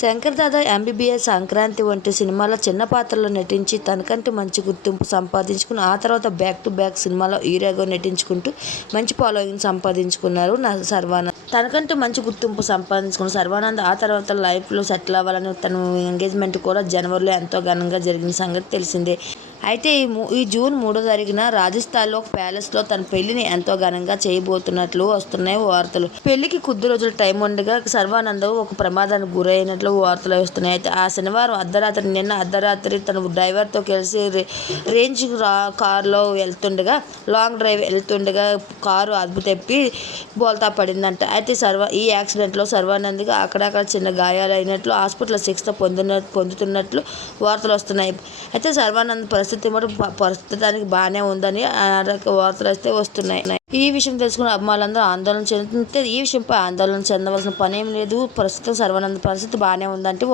Shankar Dada MBBS Sankranti వంటి సినిమాలో చిన్న పాత్రలో నటించి తనకంటూ మంచి గుర్తింపు సంపాదించుకుని ఆ తర్వాత బ్యాక్ టు బ్యాక్ సినిమాలో హీరోగా నటించుకుంటూ మంచి ఫాలోయింగ్ సంపాదించుకున్నారు నా సర్వానంద్. తనకంటూ మంచి గుర్తింపు సంపాదించుకున్న సర్వానంద్ ఆ తర్వాత లైఫ్లో సెటిల్ అవ్వాలని తన ఎంగేజ్మెంట్ కూడా జనవరిలో ఎంతో ఘనంగా జరిగిన సంగతి తెలిసిందే. అయితే ఈ ఈ జూన్ మూడో తారీఖున రాజస్థాన్లో ఒక ప్యాలెస్లో తన పెళ్ళిని ఎంతో ఘనంగా చేయబోతున్నట్లు వస్తున్నాయి వార్తలు. పెళ్ళికి కొద్ది రోజులు టైం ఉండగా సర్వానంద్ ఒక ప్రమాదానికి గురైనట్లు వార్తలు వస్తున్నాయి. అయితే ఆ శనివారం అర్ధరాత్రి నిన్న అర్ధరాత్రి తన డ్రైవర్తో కలిసి రే- రేంజ్ రా కారులో వెళ్తుండగా లాంగ్ డ్రైవ్ వెళ్తుండగా కారు అదుపు తెప్పి బోల్తా పడిందంట. అయితే సర్వ ఈ యాక్సిడెంట్లో సర్వానంద్కి అక్కడక్కడ చిన్న గాయాలైనట్లు హాస్పిటల్ చికిత్స పొందిన పొందుతున్నట్లు వార్తలు వస్తున్నాయి. అయితే సర్వానంద్ పరిస్థితి మటు ప- ప్రస్తుతానికి బాగానే ఉందని వార్తలు అయితే వస్తున్నాయి. ఈ విషయం తెలుసుకున్న అభిమానులందరూ ఆందోళన చెందుతుంటే ఈ విషయంపై ఆందోళన చెందవలసిన పని ఏం లేదు. ప్రస్తుతం సర్వానంద పరిస్థితి బాగానే ఉందంటే